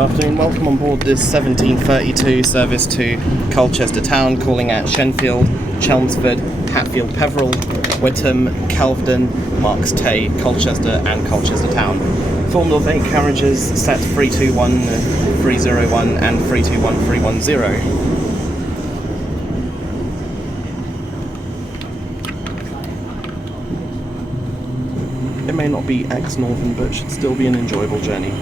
afternoon, welcome on board this 1732 service to Colchester Town, calling at Shenfield, Chelmsford, Hatfield Peverel, Witham, Kelvedon, Marks Tay, Colchester and Colchester Town. Formed of 8 carriages, set 321, 301 and 321, 310. It may not be ex-Northern, but should still be an enjoyable journey.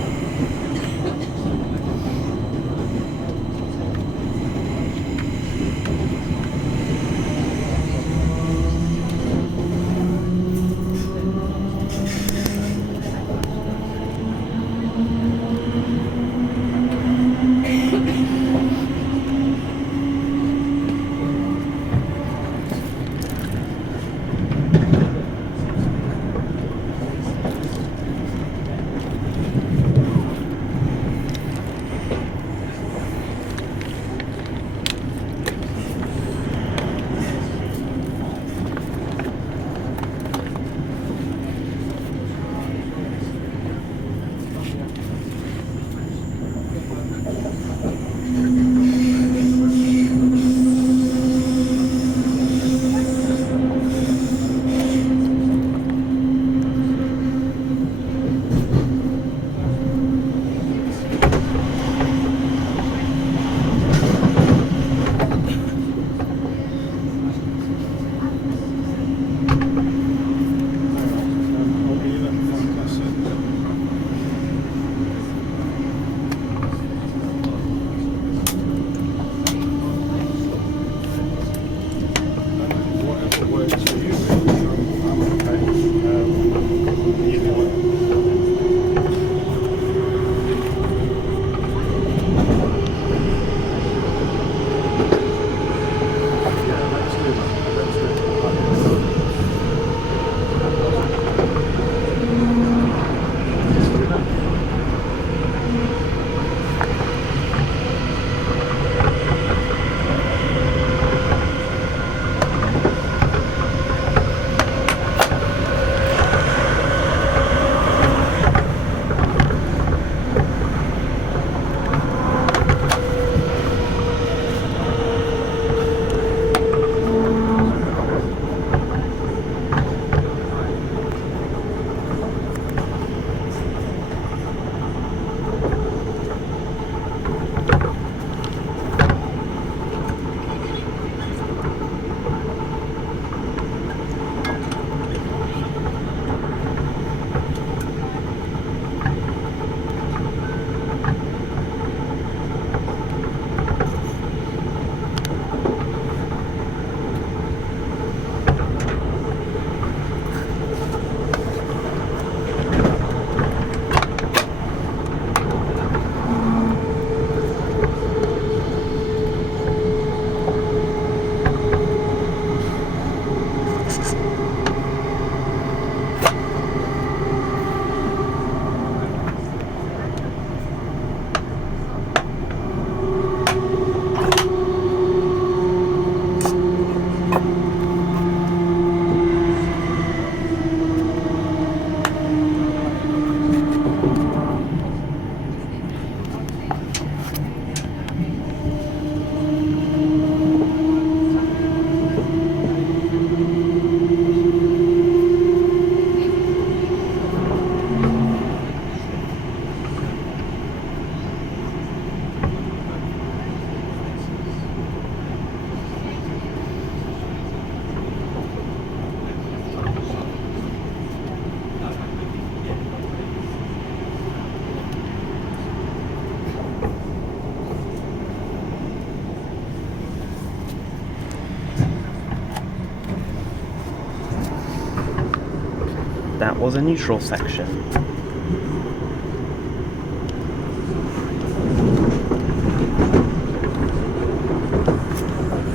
That was a neutral section.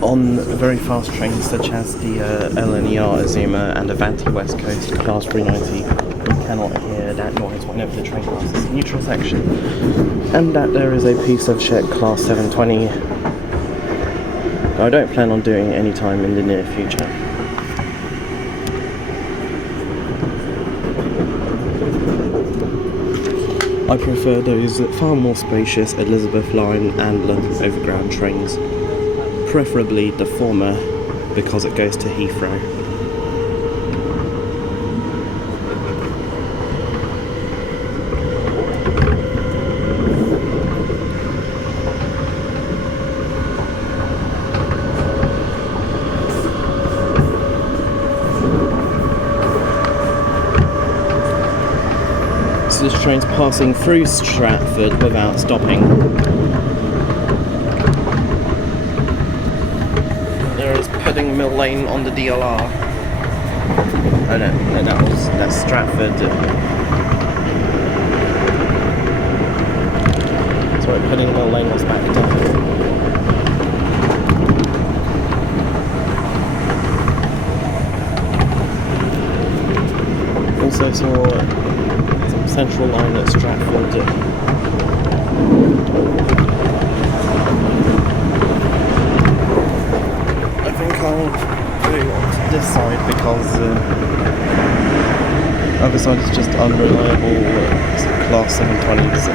On very fast trains such as the LNER Azuma and Avanti West Coast Class 390, you cannot hear that noise whenever the train passes the neutral section. And that there is a piece of shit Class 720 I don't plan on doing any time in the near future. I prefer those far more spacious Elizabeth Line and London Overground trains, preferably the former because it goes to Heathrow. This train's passing through Stratford without stopping. There is Pudding Mill Lane on the DLR. Oh no, that's Stratford. Sorry, Pudding Mill Lane was backed up. Also saw Central Line at Stratford. I think I'll go this side because the other side is just unreliable class 720s.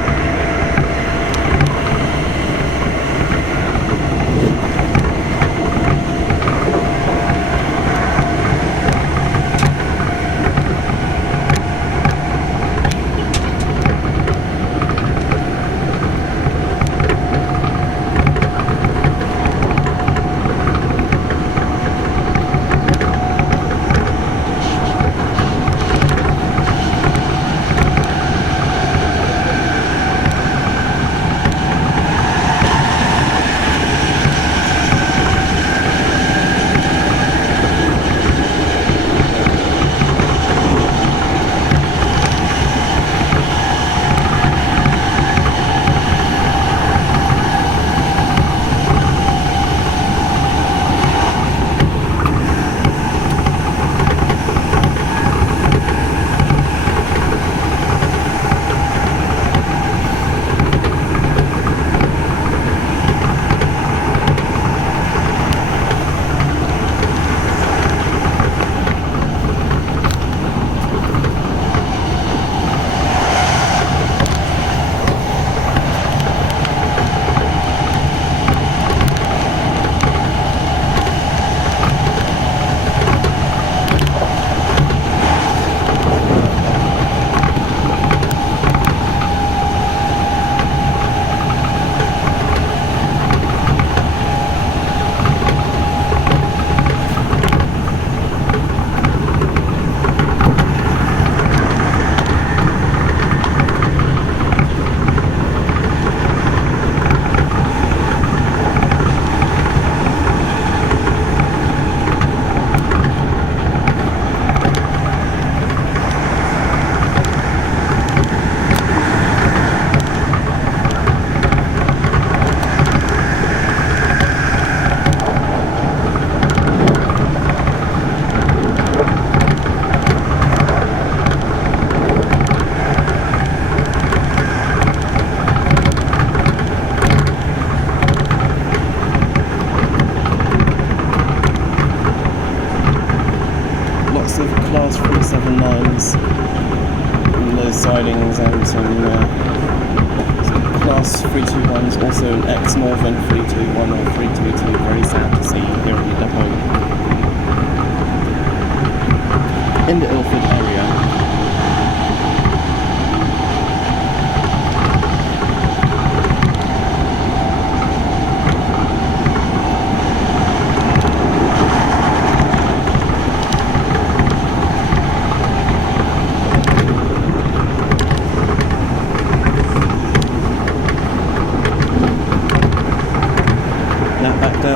Sidings and some class 321s, also an ex-Northern 321 or 322, very sad to see here in the depot. In the Ilford area.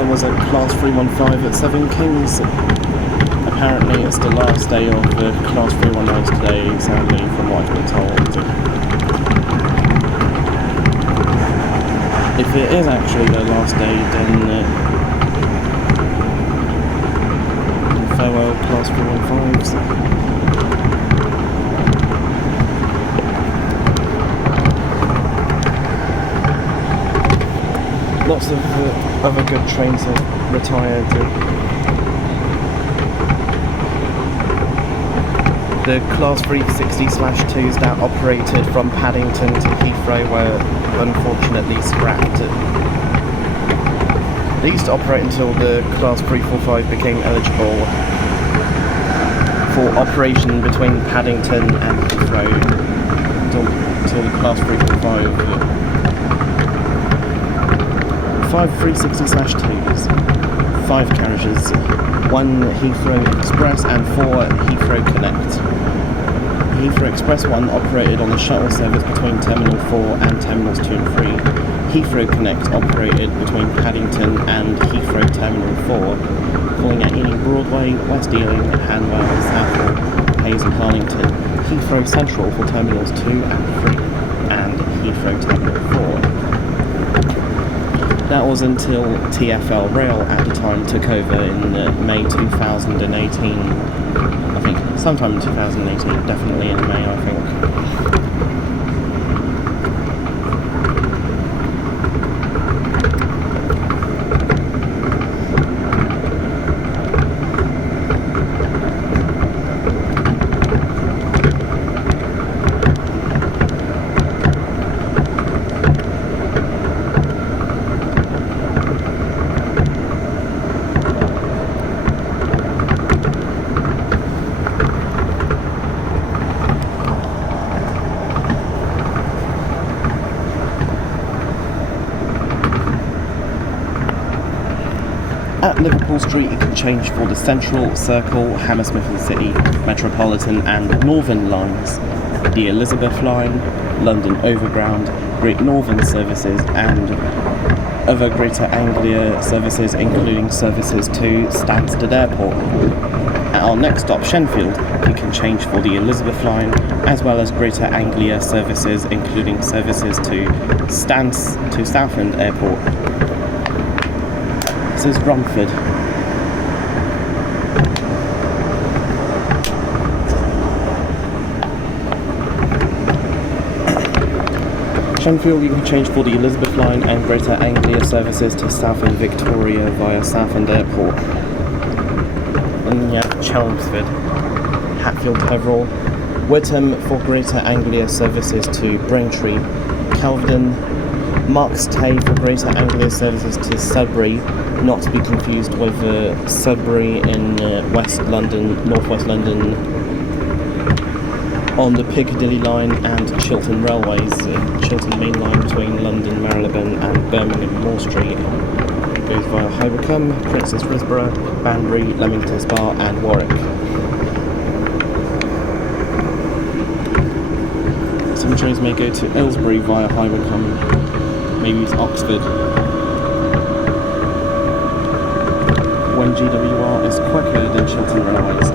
Was a class 315 at Seven Kings. Apparently it's the last day of the class 319s today, sadly, from what I've been told. If it is actually their last day, then farewell class 315s. Lots of other good trains have retired. The Class 360/2s that operated from Paddington to Heathrow were unfortunately scrapped. They used to operate until the Class 345 became eligible for operation between Paddington and Heathrow until the Class 345. 5 360/2s, 5 carriages, 1 Heathrow Express and 4 Heathrow Connect. Heathrow Express 1 operated on the shuttle service between Terminal 4 and Terminals 2 and 3. Heathrow Connect operated between Paddington and Heathrow Terminal 4, calling at Ealing Broadway, West Ealing, Hanwell, Southall, Hayes and Harlington, Heathrow Central for Terminals 2 and 3, and Heathrow Terminal 4. That was until TfL Rail at the time took over in May 2018. I think sometime in 2018, definitely in May, I think. At Liverpool Street, it can change for the Central, Circle, Hammersmith and City, Metropolitan and Northern lines, the Elizabeth line, London Overground, Great Northern services and other Greater Anglia services, including services to Stansaid Airport. At our next stop, Shenfield, you can change for the Elizabeth line, as well as Greater Anglia services, including services to Southend Airport. This is Romford. Shenfield, you can change for the Elizabeth line and Greater Anglia services to Southend Victoria via Southend Airport. And you have Chelmsford, Hatfield Peverel, Witham for Greater Anglia services to Braintree, Kelvedon, Marks Tay for Greater Anglia services to Sudbury, not to be confused with Sudbury in West London, Northwest London, on the Piccadilly line, and Chiltern Railways, Chiltern Main Line between London, Marylebone and Birmingham Moor Street. It goes via High Wycombe, Princess Risborough, Banbury, Leamington Spa and Warwick. Some trains may go to Aylesbury via High Wycombe, maybe it's Oxford. When GWR is quicker than Chiltern Railways.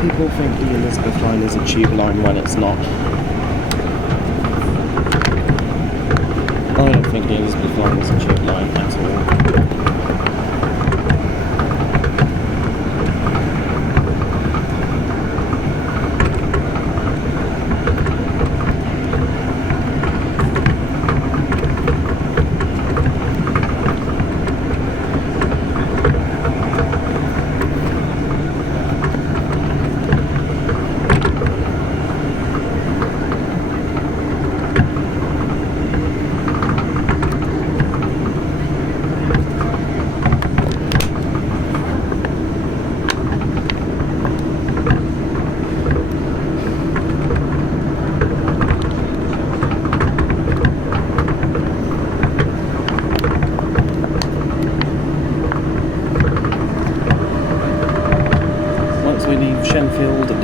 People think the Elizabeth line is a tube line when it's not. I don't think the Elizabeth line is a tube line at all.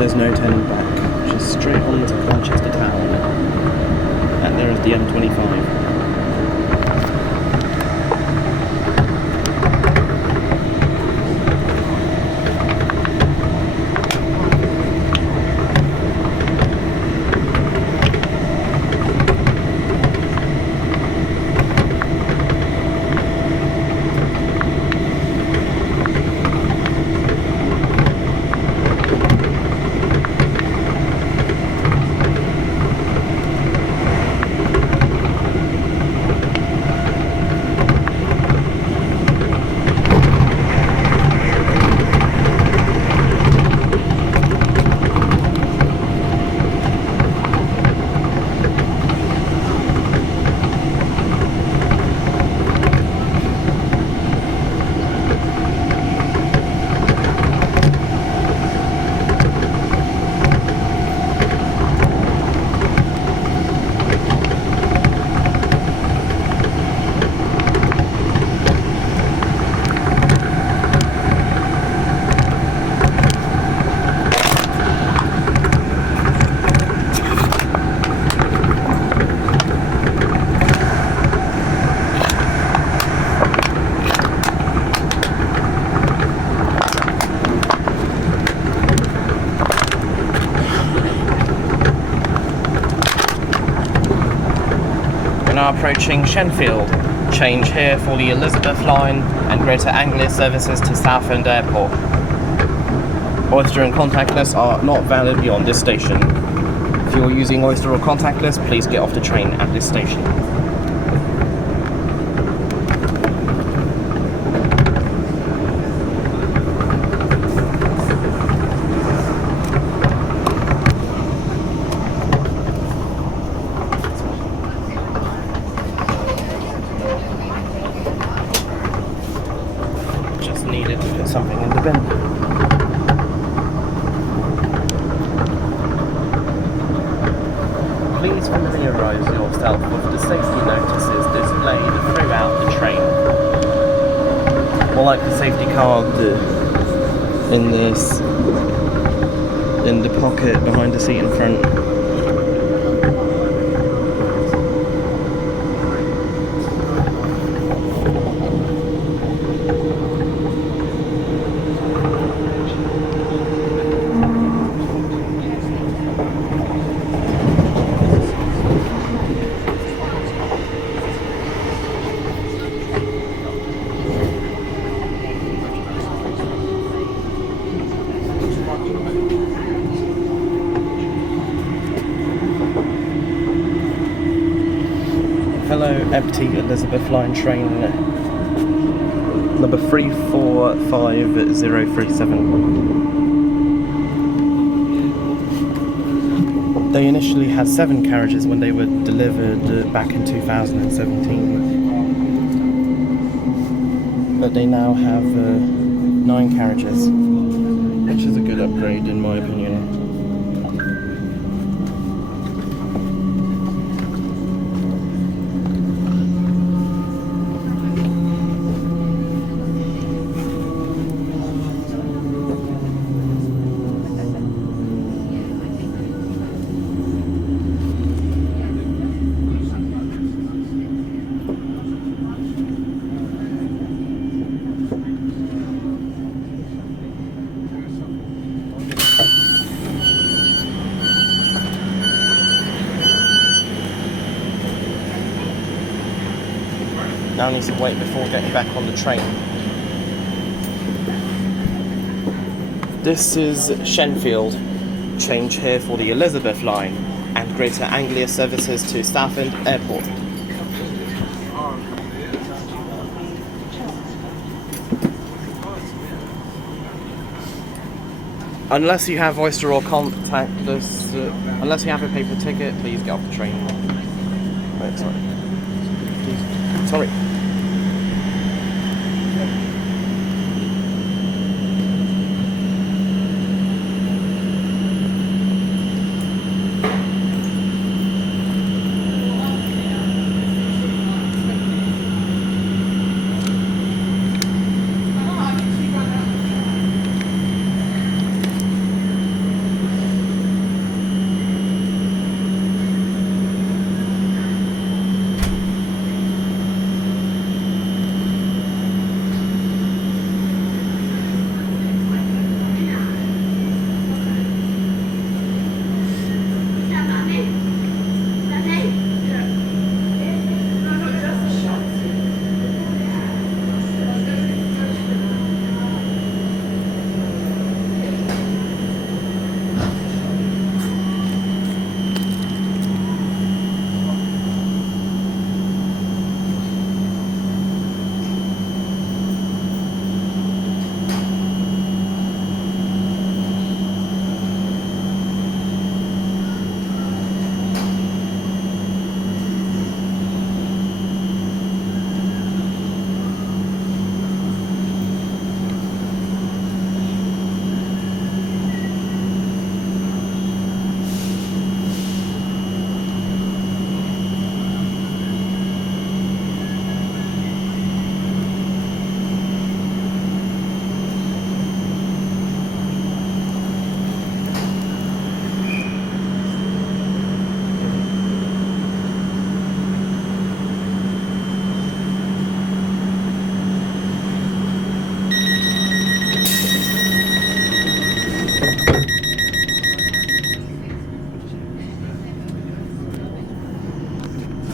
there's no turning back, just straight on to Colchester Town. And there is the M25. Approaching Shenfield. Change here for the Elizabeth line and Greater Anglia services to Southend Airport. Oyster and contactless are not valid beyond this station. If you're using Oyster or contactless, please get off the train at this station. Needed to put something in the bin. Please familiarise yourself with the safety notices displayed throughout the train. Or like the safety card in the pocket behind the seat in front. Hello, empty Elizabeth line train number 345037. They initially had 7 carriages when they were delivered back in 2017, but they now have 9 carriages, which is a good upgrade in my opinion. Now I need to wait before getting back on the train. This is Shenfield. Change here for the Elizabeth line and Greater Anglia services to Southend Airport. Unless you have Oyster or contactless, unless you have a paper ticket, please get off the train. Wait, sorry. Please. Sorry.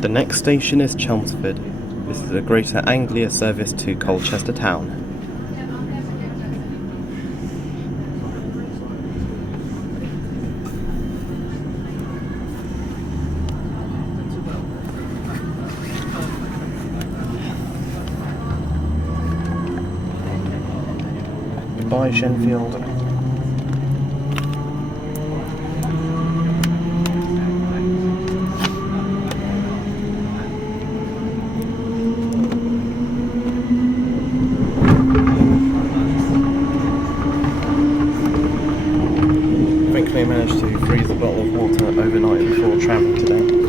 The next station is Chelmsford. This is a Greater Anglia service to Colchester Town. Goodbye, Shenfield. I managed to freeze a bottle of water overnight before travelling today.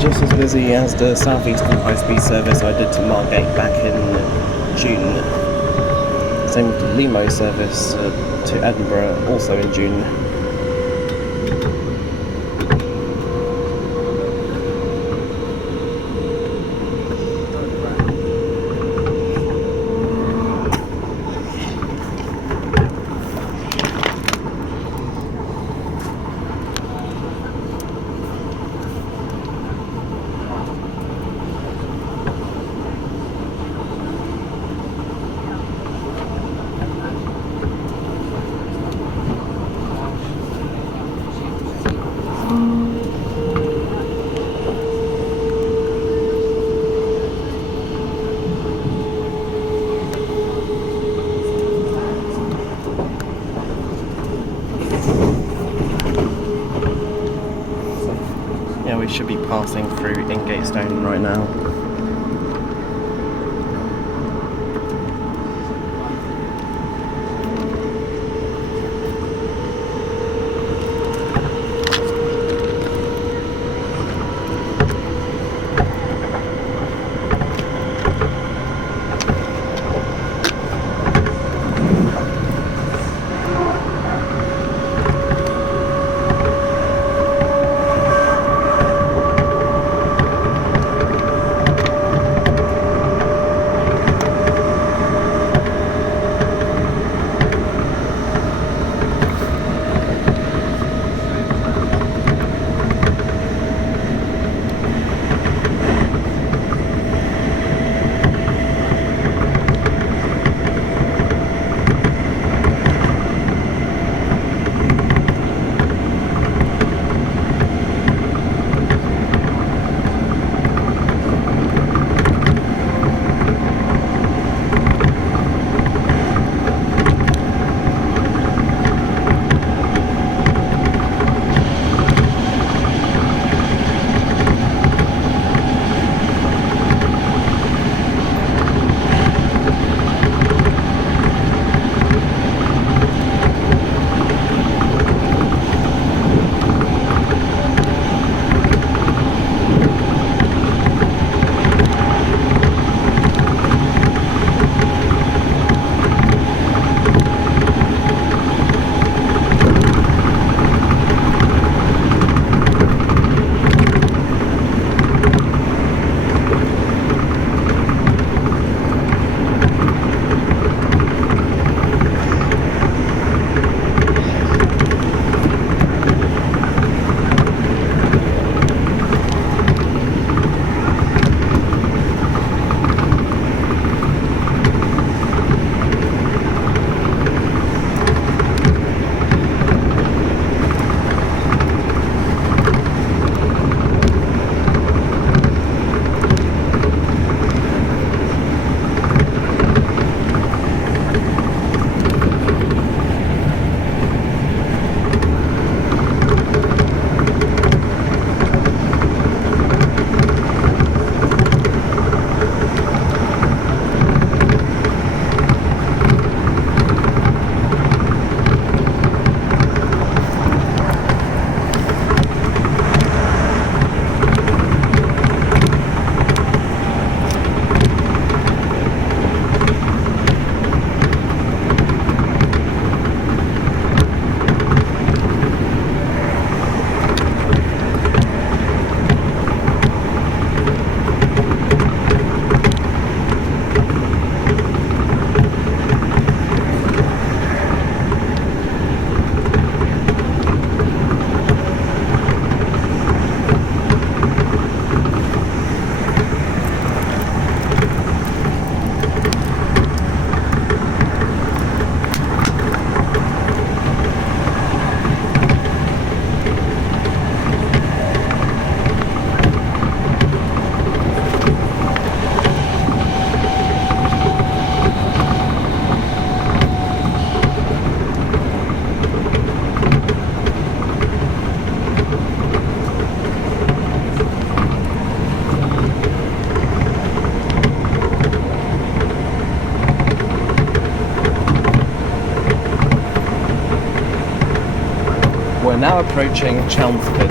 Just as busy as the Southeastern high-speed service I did to Margate back in June. Same with the Limo service to Edinburgh, also in June. We should be passing through Ingatestone right now. now approaching Chelmsford.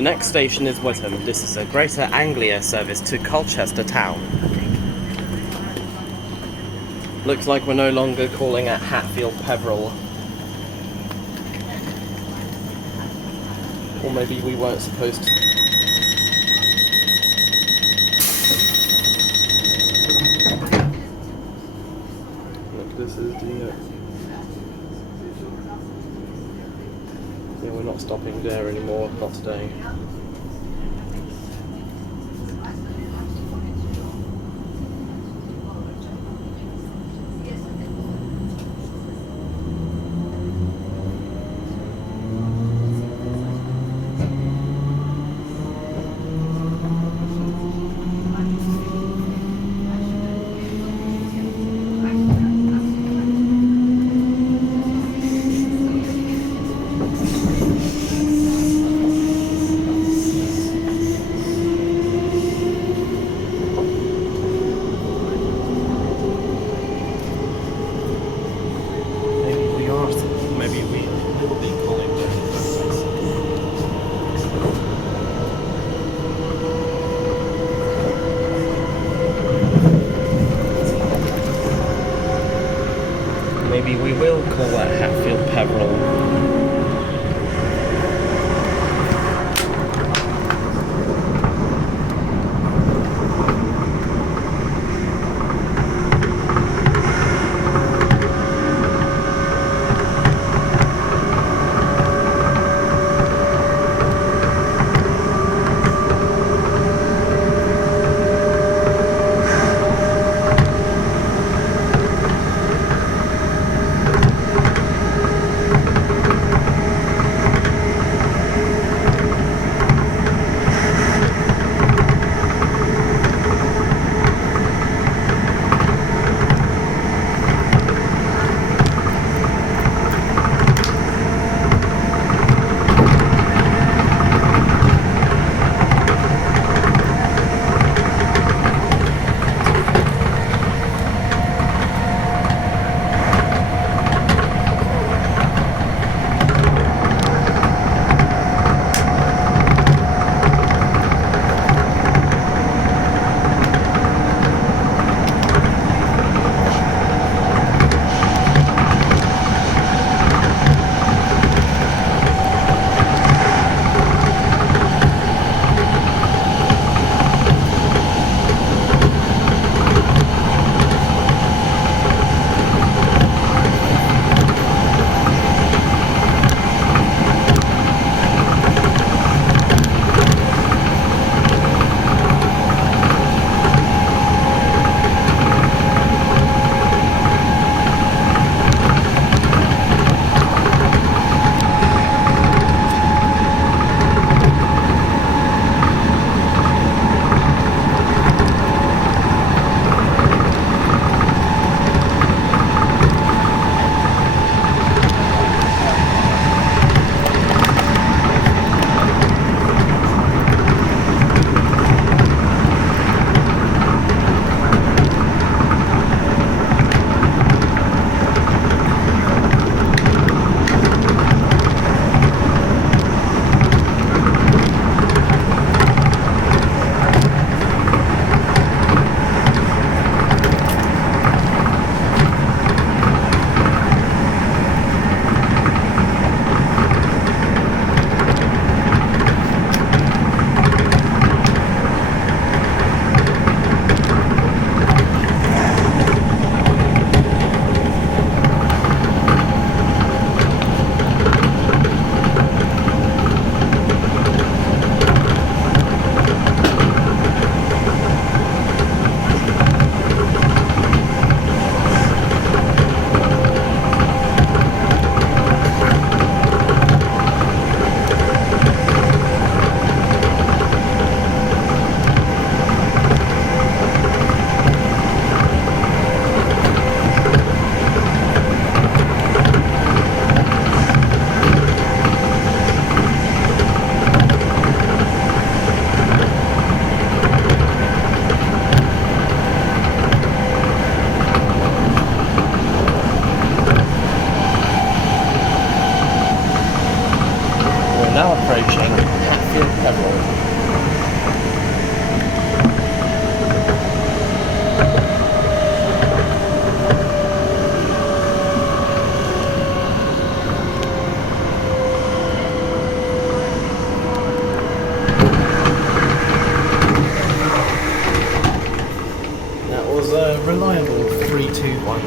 The next station is Witham. This is a Greater Anglia service to Colchester Town. Looks like we're no longer calling at Hatfield Peverel. Or maybe we weren't supposed to. Look, this is the... Yeah, we're not stopping there anymore, not today. Maybe we will call that Hatfield Peverel.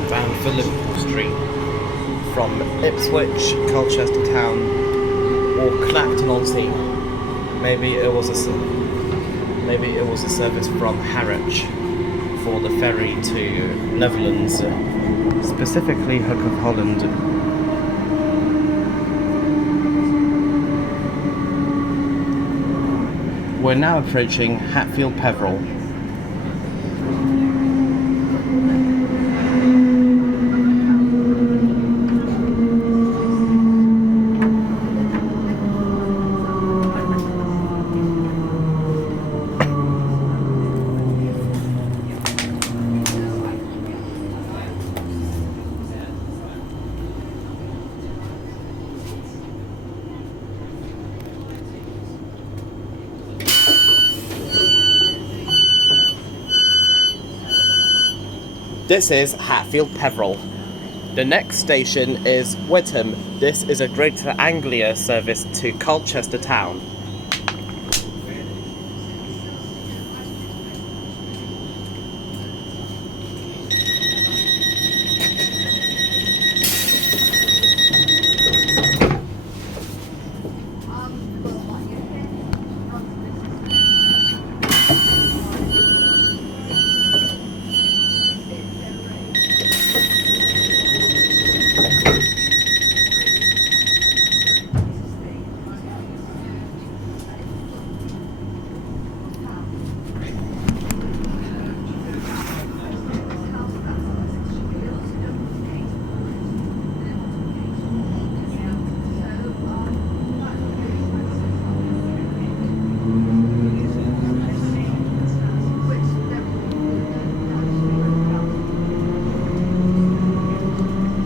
bound for Liverpool Street from Ipswich, Colchester Town, or Clacton-on-Sea. Maybe it was a service from Harwich for the ferry to Netherlands, specifically Hook of Holland. We're now approaching Hatfield Peverel. This is Hatfield Peverel. The next station is Witham. This is a Greater Anglia service to Colchester Town.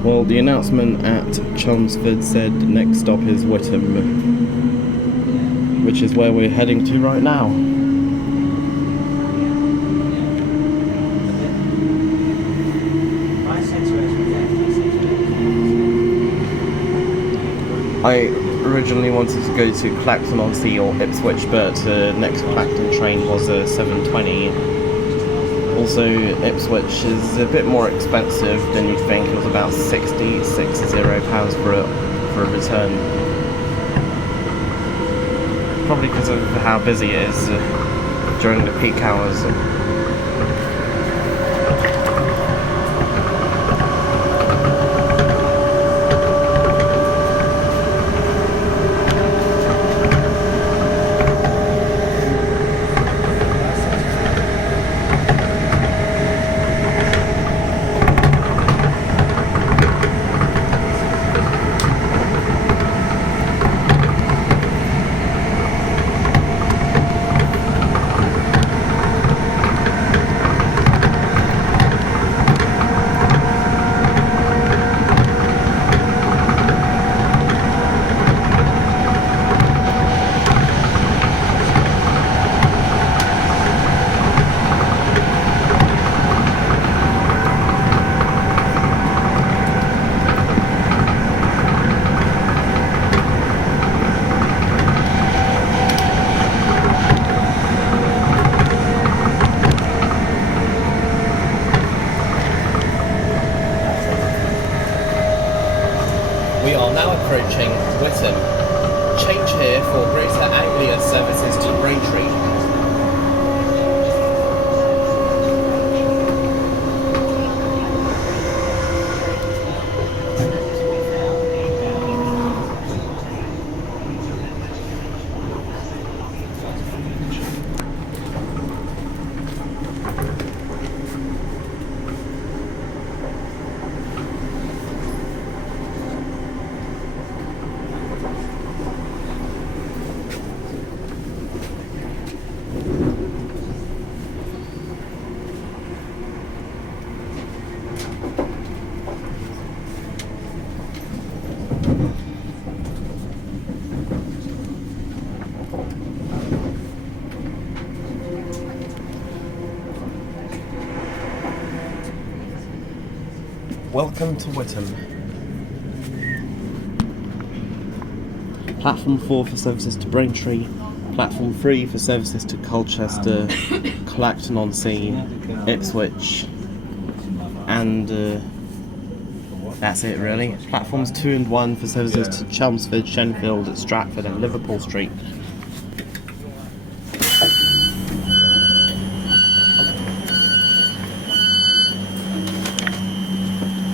Well, the announcement at Chelmsford said next stop is Witham, which is where we're heading to right now. I originally wanted to go to Clacton-on-Sea or Ipswich, but next Clacton train was a 7:20. Also, Ipswich is a bit more expensive than you'd think. It was about £60 for a return. Probably because of how busy it is during the peak hours. We are now approaching Witham. Change here for Greater Anglia services to Braintree. Welcome to Witham. Platform 4 for services to Braintree, Platform 3 for services to Colchester, Clacton-on-Sea, Ipswich, and That's it really. Platforms 2 and 1 for services to Chelmsford, Shenfield, Stratford and Liverpool Street.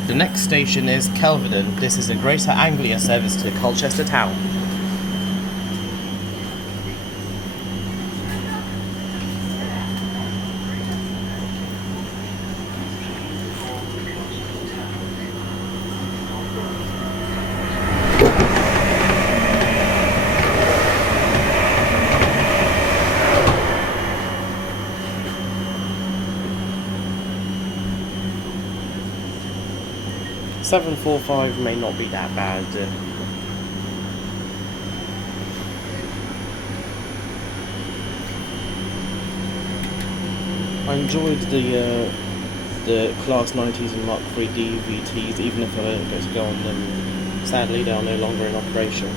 The next station is Kelvedon. This is a Greater Anglia service to Colchester Town. $7.45 may not be that bad. I enjoyed the Class 90s and Mark III DVTs, even if I don't get to go on them. Sadly, they are no longer in operation.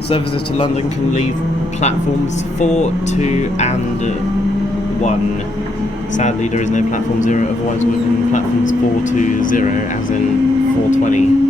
Services to London can leave platforms 4, 2 and 1. Sadly there is no platform 0, otherwise we're in platforms 4 to 0, as in 420.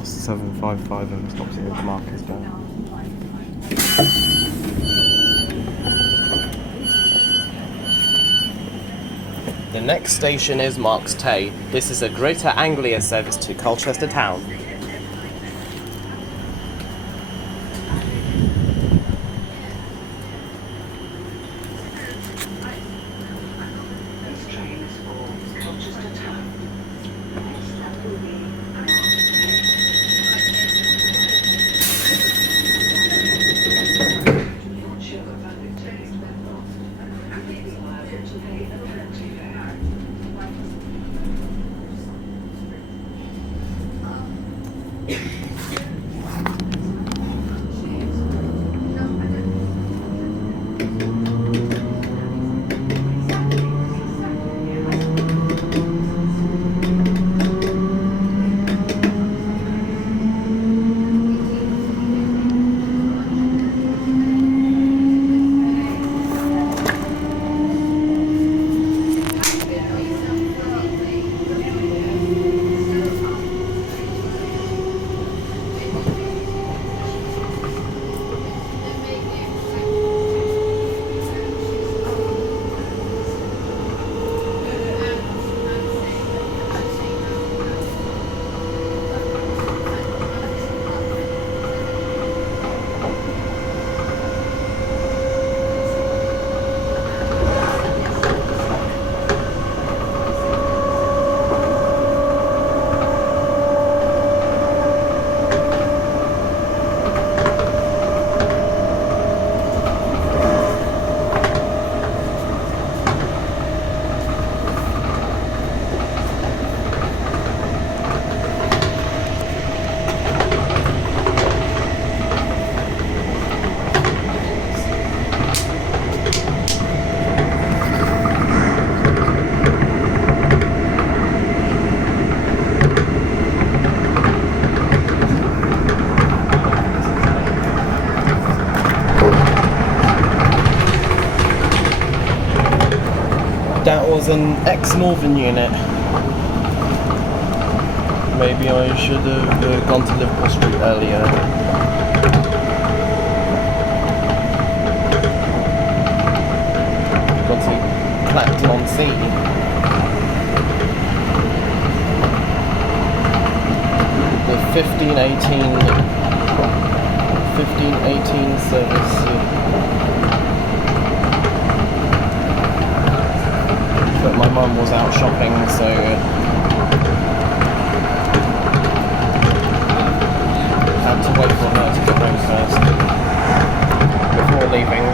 now 7:55 and stops here at the Marcus down. The next station is Marks Tay. This is a Greater Anglia service to Colchester Town. That was an ex-Northern unit. Maybe I should have gone to Liverpool Street earlier. Gone to Clacton-on-Sea. The 1518 service. But my mum was out shopping, so had to wait for her to get home first before leaving.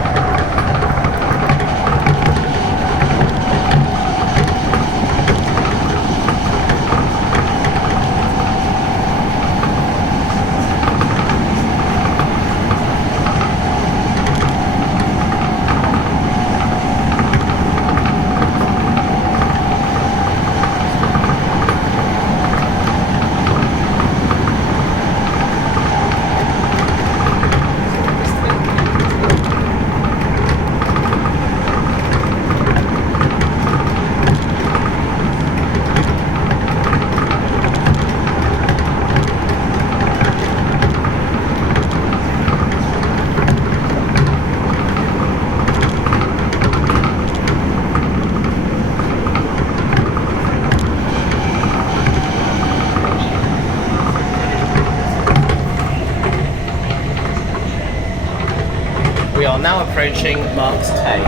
We are now approaching Marks Tay.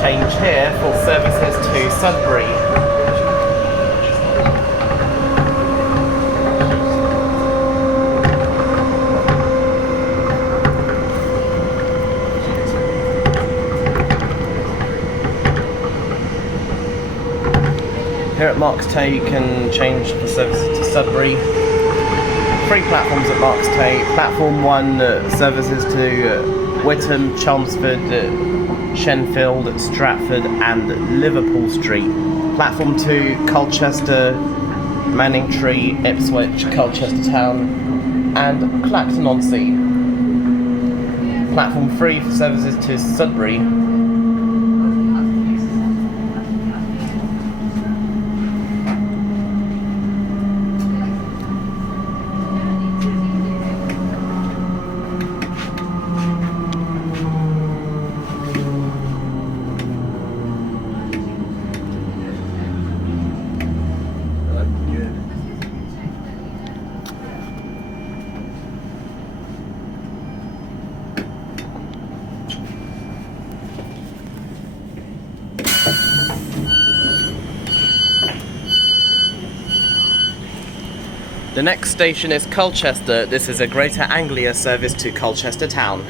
Change here for services to Sudbury. Here at Marks Tay you can change the services to Sudbury. 3 platforms at Marks Tay. Platform 1 services to Witham, Chelmsford, Shenfield, Stratford and Liverpool Street. Platform 2, Colchester, Braintree, Ipswich, Colchester Town and Clacton-on-Sea. Platform 3 for services to Sudbury. The next station is Colchester. This is a Greater Anglia service to Colchester Town.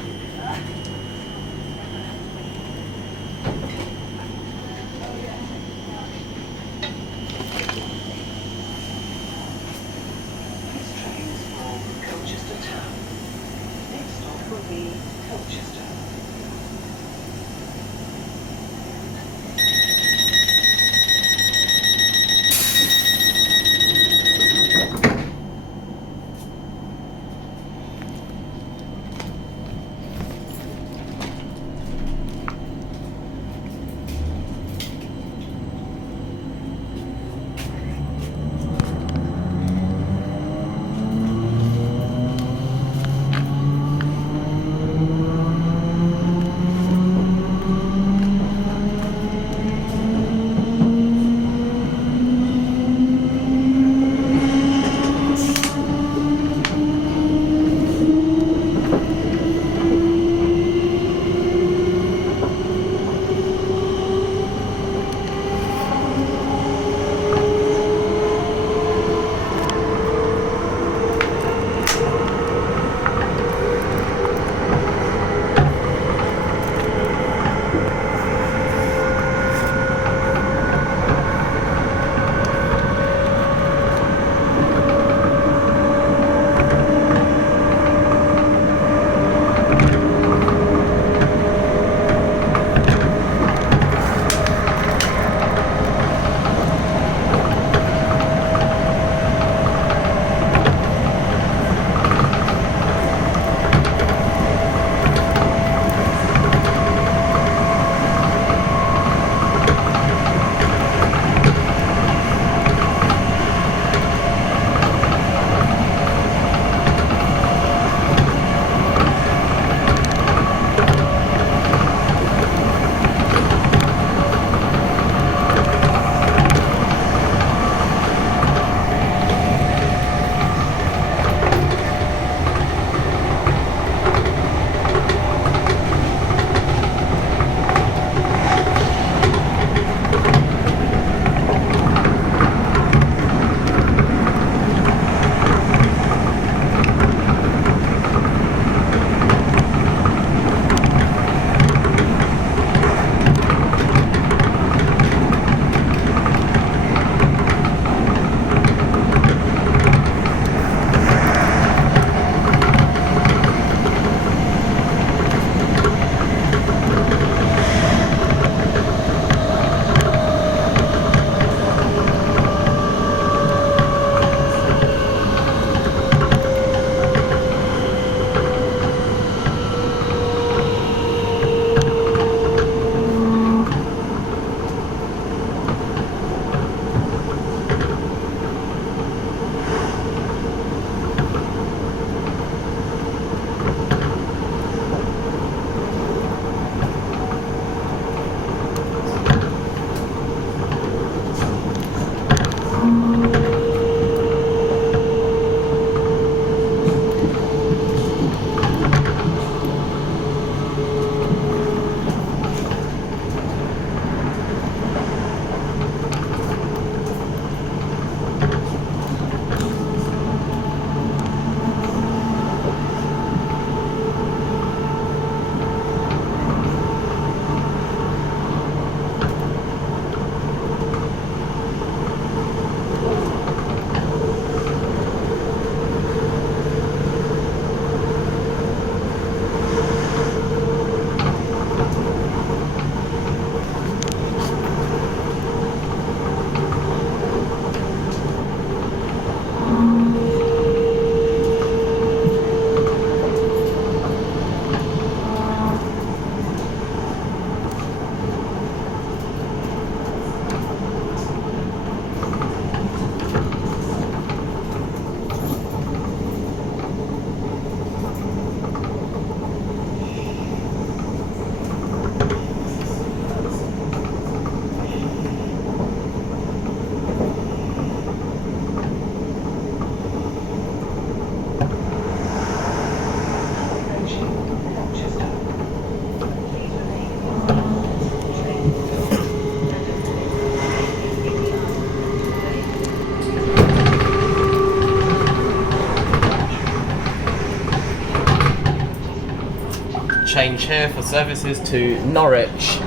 Change here for services to Norwich,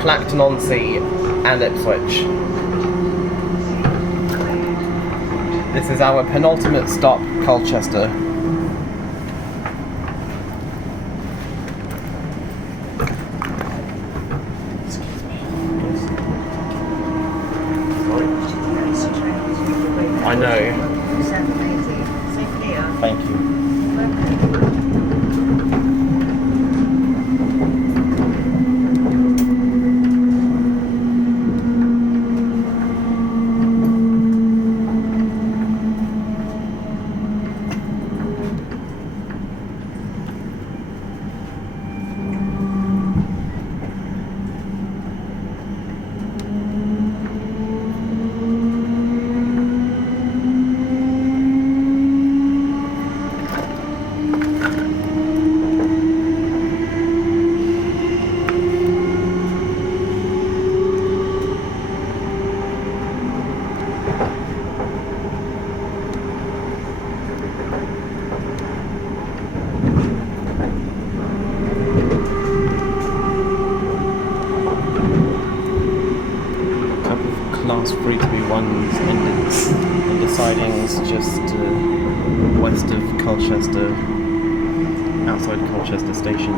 Clacton-on-Sea and Ipswich. This is our penultimate stop, Colchester. I know. Thank you. Class 3 to be ones in the sidings just west of Colchester, outside Colchester station.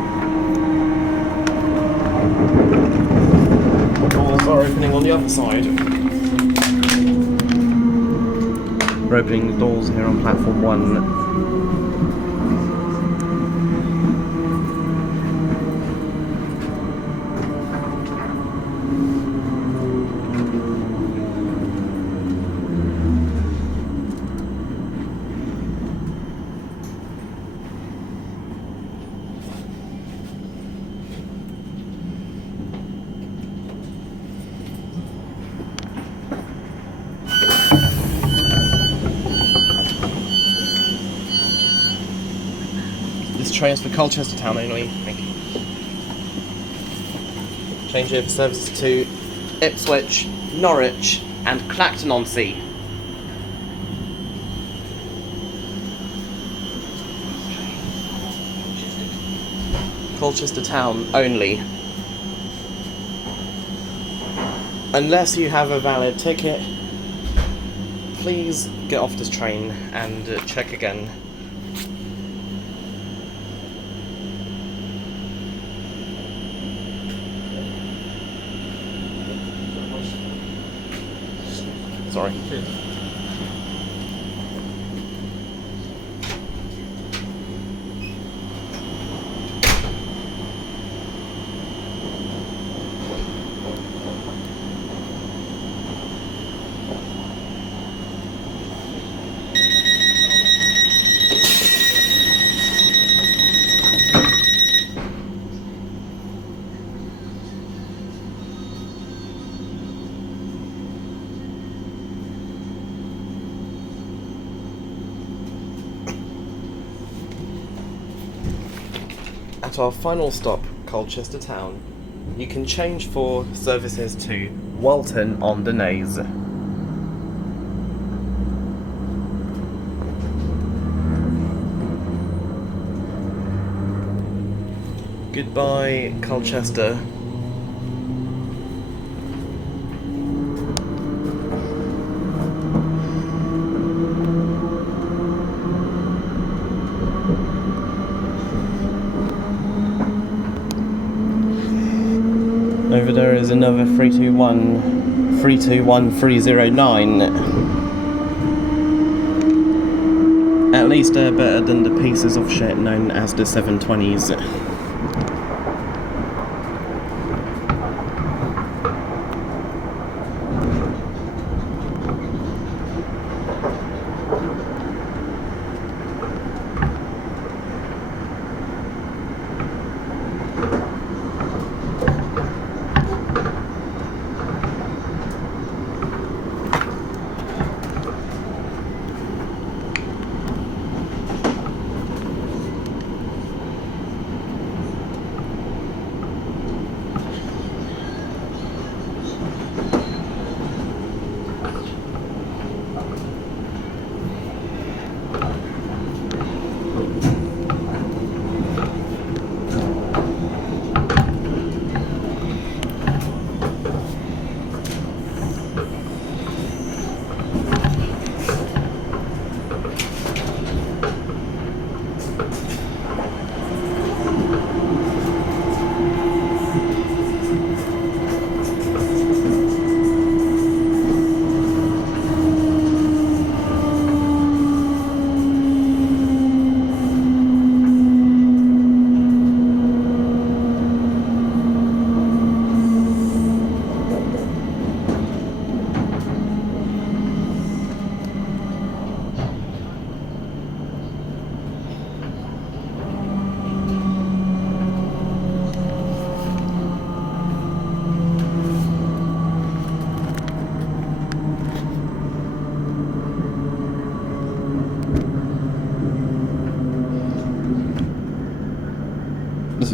Doors are opening on the other side. We're opening the doors here on platform 1. This train is for Colchester Town only, thank you. Change here for services to Ipswich, Norwich and Clacton-on-Sea. Colchester Town only. Unless you have a valid ticket, please get off this train and check again. Sorry. At our final stop, Colchester Town, you can change for services to Walton-on-the-Naze. Goodbye, Colchester. Over there is another 321-309. At least they're better than the pieces of shit known as the 720s.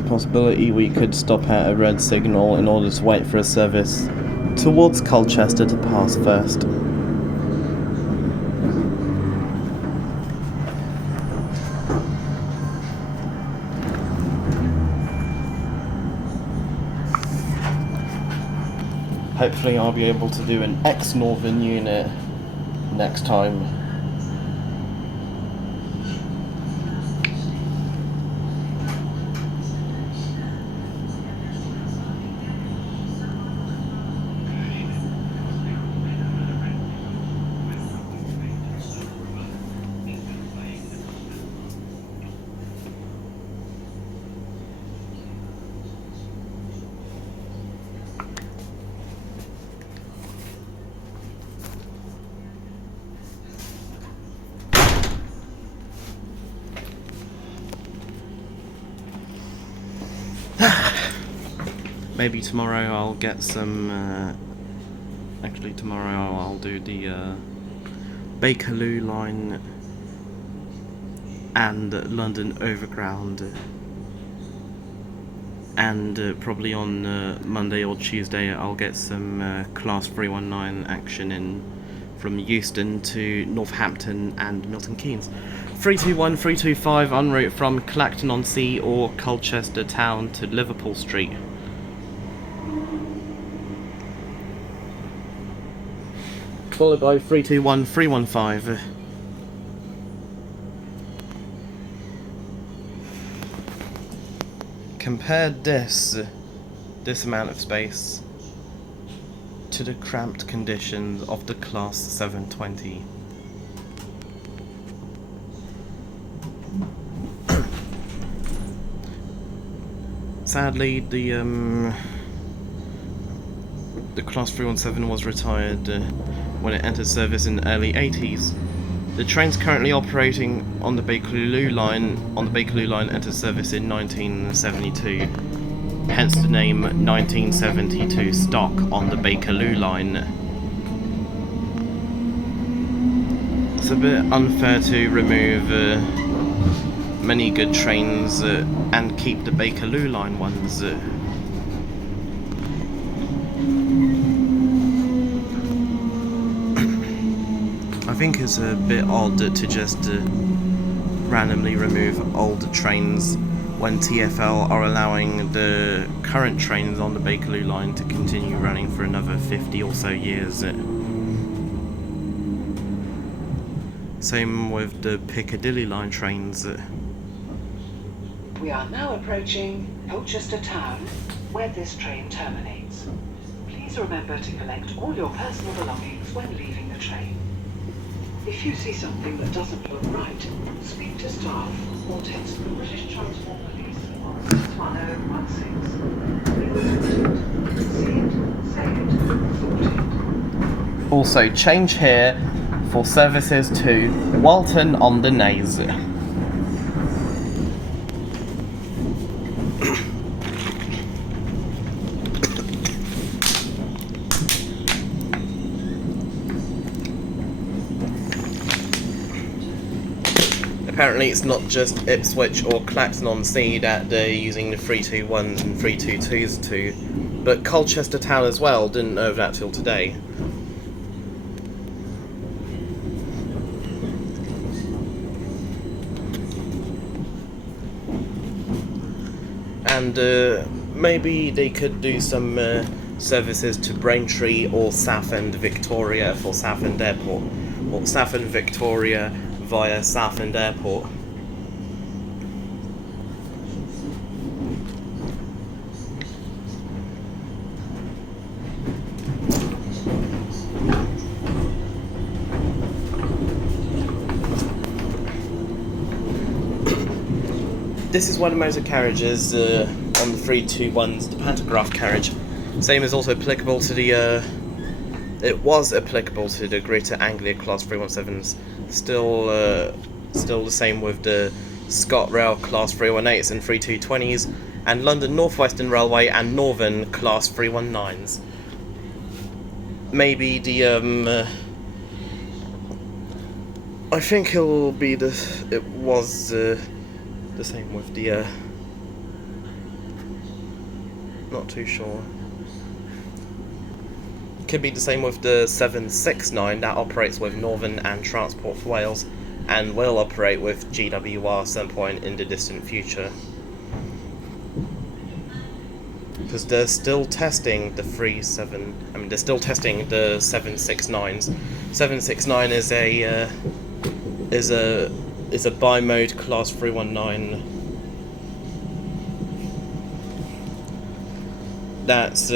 possibility we could stop at a red signal in order to wait for a service towards Colchester to pass first. Hopefully I'll be able to do an ex-Northern unit next time. Maybe tomorrow I'll get some, actually tomorrow I'll do the Bakerloo line and London Overground, and probably on Monday or Tuesday I'll get some Class 319 action in from Euston to Northampton and Milton Keynes. 321, 325 en route from Clacton-on-Sea or Colchester Town to Liverpool Street. Followed by 321, 315. Compare this amount of space to the cramped conditions of the Class 720. Sadly, the Class 317 was retired when it entered service in the early 80s. The trains currently operating on the Bakerloo line entered service in 1972. Hence the name 1972 stock on the Bakerloo line. It's a bit unfair to remove many good trains and keep the Bakerloo line ones. I think it's a bit odd to just randomly remove older trains when TfL are allowing the current trains on the Bakerloo line to continue running for another 50 or so years. Same with the Piccadilly line trains. We are now approaching Colchester Town, where this train terminates. Please remember to collect all your personal belongings when leaving the train. If you see something that doesn't look right, speak to staff or text the British Transport Police on 1016. We will see it, say it, sort it. Also, change here for services to Walton-on-the-Naze. Apparently it's not just Ipswich or Clacton-on-Sea that they're using the 321s and 322s to, but Colchester Town as well. Didn't know that till today. And maybe they could do some services to Braintree or Southend, Victoria for Southend Airport, or Southend, Victoria via Southend Airport. This is one of the motor carriages on the 321s, the pantograph carriage. Same is also applicable to the it was applicable to the Greater Anglia Class 317s. Still the same with the ScotRail Class 318s and 3220s, and London North Western Railway and Northern Class 319s. Maybe the I think it was the same with the Not too sure. Could be the same with the 769 that operates with Northern and Transport for Wales, and will operate with GWR at some point in the distant future. Because they're still testing the they're still testing the 769s. 769 is a bi-mode class 319 that's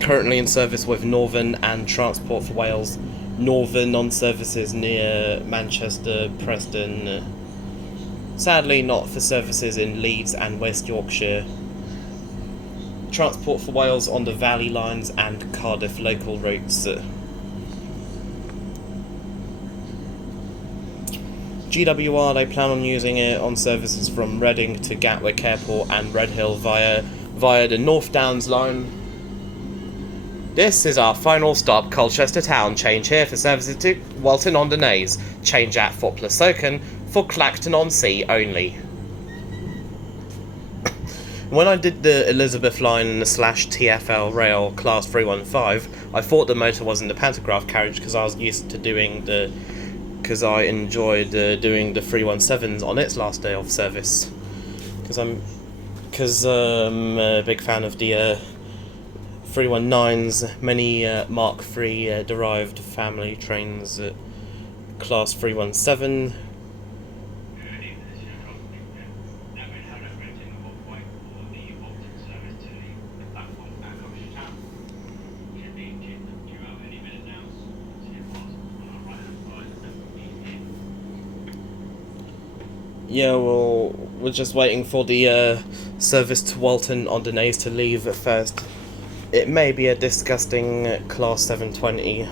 currently in service with Northern and Transport for Wales. Northern on services near Manchester, Preston. Sadly not for services in Leeds and West Yorkshire. Transport for Wales on the Valley lines and Cardiff local routes. GWR, they plan on using it on services from Reading to Gatwick Airport and Redhill via the North Downs line. This is our final stop, Colchester Town. Change here for services to Walton-on-the-Naze. Change at Fortplassoken for Clacton-on-Sea only. When I did the Elizabeth line / TfL rail class 315, I thought the motor was in the pantograph carriage because I was used to because I enjoyed doing the 317s on its last day of service. Because I'm a big fan of the 319s, many Mark III derived family trains, class 317. Yeah, well, we're just waiting for the service to Walton-on-the-Naze to leave at first. It may be a disgusting class 720.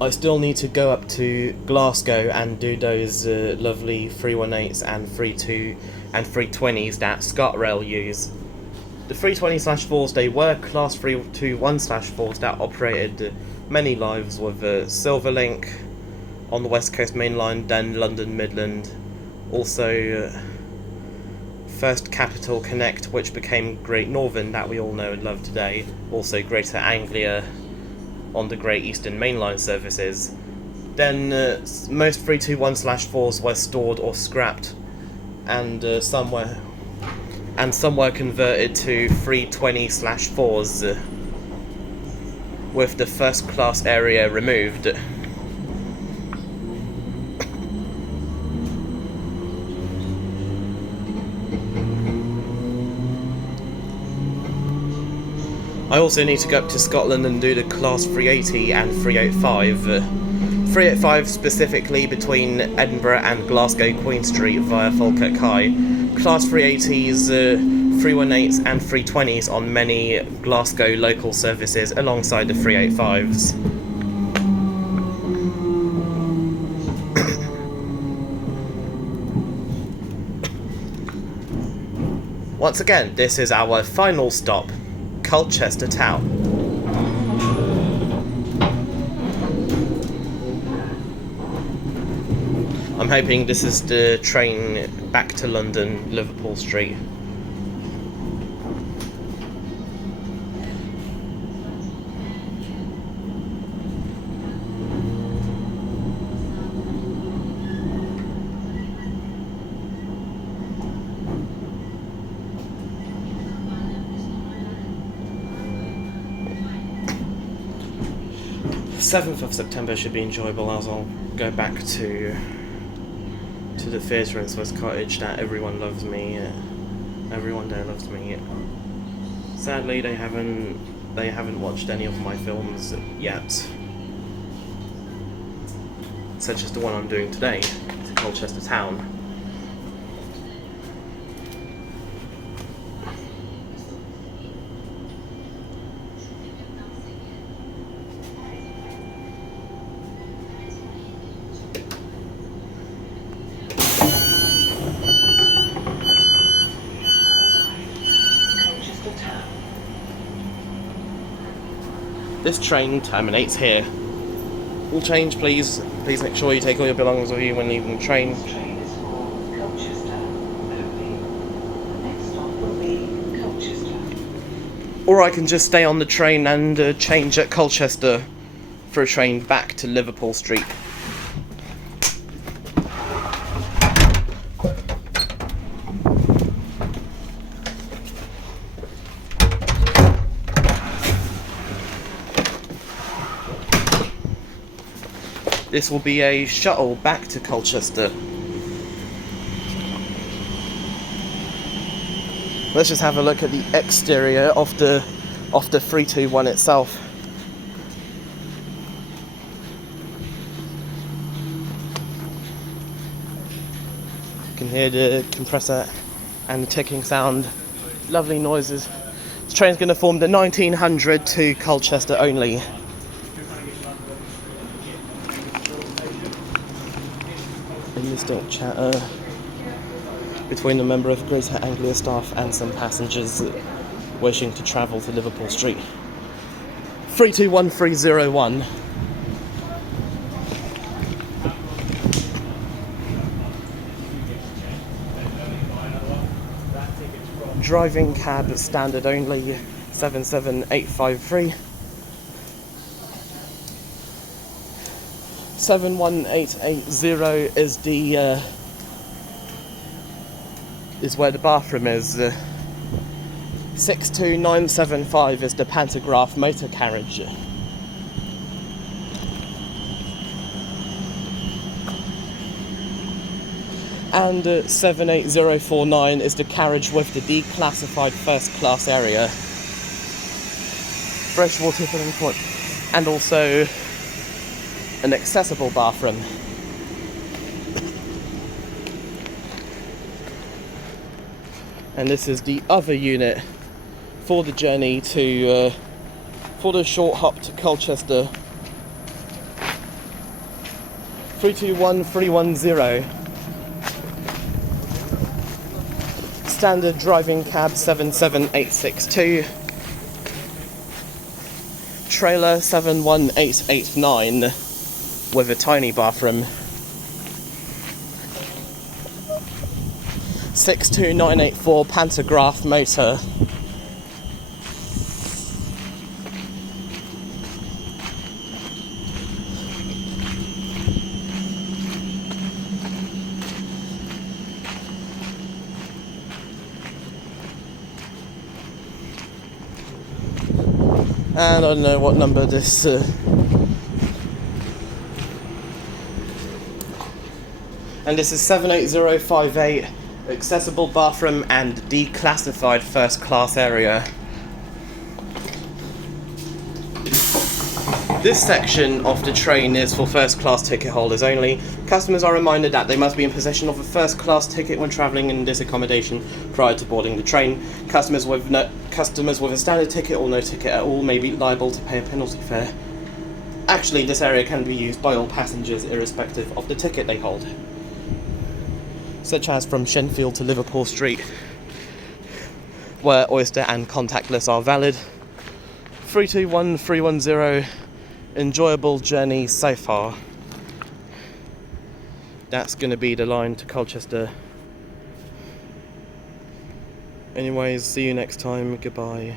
I still need to go up to Glasgow and do those lovely 318s and 32 and 320s that ScotRail use. The 320/4s, they were class 321/4s that operated many lives with Silverlink on the West Coast Main Line, then London Midland, also First Capital Connect, which became Great Northern, that we all know and love today, also Greater Anglia on the Great Eastern Main Line services. Then most 321/4s were stored or scrapped, and some were converted to 320/4s with the first class area removed. I also need to go up to Scotland and do the class 380 and 385. 385 specifically between Edinburgh and Glasgow Queen Street via Falkirk High. Class 380s, 318s and 320s on many Glasgow local services alongside the 385s. Once again, this is our final stop, Colchester Town. I'm hoping this is the train back to London, Liverpool Street. The 7th of September should be enjoyable, as I'll go back to the theatre in Swiss Cottage that everyone loves me. Everyone there loves me. Sadly, they haven't watched any of my films yet, such as the one I'm doing today, to Colchester Town. This train terminates here. will change. Please make sure you take all your belongings with you when leaving the train. This train is for Colchester only. The next stop will be Colchester. Or I can just stay on the train and change at Colchester for a train back to Liverpool Street. This will be a shuttle back to Colchester. Let's just have a look at the exterior of the 321 itself. You can hear the compressor and the ticking sound. Lovely noises. This train's going to form the 1900 to Colchester only. Distant chatter between a member of Greater Anglia staff and some passengers wishing to travel to Liverpool Street. 321301. Driving cab standard only 77853. 71880 is where the bathroom is. 62975 is the pantograph motor carriage. And 78049 is the carriage with the declassified first class area. Freshwater filling point. And also an accessible bathroom. And this is the other unit for the journey to for the short hop to Colchester. 321310. Standard driving cab 77862. Trailer 71889 with a tiny bathroom. 62984 pantograph motor. And I don't know what number this and this is 78058, accessible bathroom and declassified first class area. This section of the train is for first class ticket holders only. Customers are reminded that they must be in possession of a first class ticket when travelling in this accommodation prior to boarding the train. Customers with a standard ticket or no ticket at all may be liable to pay a penalty fare. Actually, this area can be used by all passengers irrespective of the ticket they hold, such as from Shenfield to Liverpool Street, where Oyster and contactless are valid. 321310. Enjoyable journey so far. That's going to be the line to Colchester. Anyways, see you next time. Goodbye.